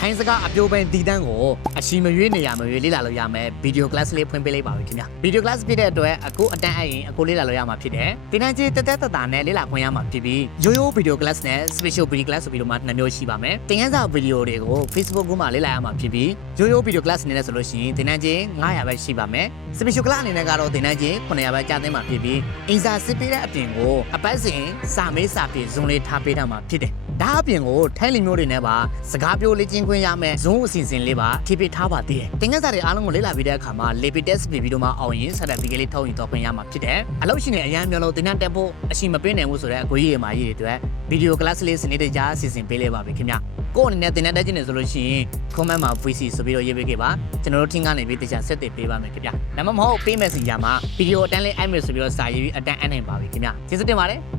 ထိုင်းစကားအပြိုးပိုင်းဒီတန်းကိုအရှိမရွေးနေရမရွေးလေ့လာလို့ရမယ်ဗီဒီယိုကလပ်လေးဖွင့်ပေးလိုက်ပါပြီခင်ဗျဗီဒီယိုကလပ်ဖြစ်တဲ့အတွက်အခုအတန်းအရင်အခုလေ့လာလို့ရမှာဖြစ်တယ်တင်တန်းကြီးတက်တက်တတာနဲ့လေ့လာခွင့်ရမှာဖြစ်ပြီးရိုးရိုးဗီဒီယိုကလပ်နဲ့ special video class ဆိုပြီးတော့မှနှစ်မျိုးရှိပါမယ်တင်ခန်းစာဗီဒီယိုတွေကို Facebook ကမှလေ့လာရမှာဖြစ်ပြီးရိုးရိုးဗီဒီယိုကလပ်အနေနဲ့ဆိုလို့ရှိရင်တင်တန်းကြီး900ပဲရှိပါမယ် special class အနေနဲ့ကတော့တင်တန်းကြီး900ပဲကြားသိမ်းမှာဖြစ်ပြီးအင်စာစစ်ပေးတဲ့အပြင်ကိုအပတ်စဉ်စာမေးစာပြေဇွန်လေးထားပေးထားမှာဖြစ်တယ်ဒါအပြင်ကိုထိုင်းလူမျိုးတွေနဲ့ပါစကားပြောလေ့ကျင့်ခွင့်ရမယ်ဇုံးအစီအစဉ်လေးပါထိပစ်ထားပါသေးတယ်။တင်ကန်းစာတွေအားလုံးကိုလေ့လာပြီးတဲ့အခါမှာ level test ပြီးပြီးတော့မှအောင်ရင်ဆက်တဲ့ video လေးထုတ်ရင်တော့ခွင့်ရမှာဖြစ်တယ်။အလုပ်ရှင်တွေအရန်မျိုးလို့တင်တန်းတက်ဖို့အရှိမပေးနိုင်ဘူးဆိုတော့အကိုကြီးရေမာကြီးတွေအတွက် video class လေးစနစ်တကျအစီအစဉ်ပေးလိုက်ပါပြီခင်ဗျ။ကိုယ့်အနေနဲ့တင်တန်းတက်ခြင်းနေဆိုလို့ရှိရင် comment မှာ VC ဆိုပြီးတော့ရေးပေးခဲ့ပါကျွန်တော်တို့ team ကနေပြီးတခြားဆက်သွယ်ပေးပါမယ်ခင်ဗျ။ဒါမှမဟုတ်ပေး messenger မှာ video အတန်းလေးအဲ့မယ်ဆိုပြီးတော့စာရေးပြီးအတန်းအပ်နိုင်ပါပြီခင်ဗျ။ကျေးဇူးတင်ပါတယ်။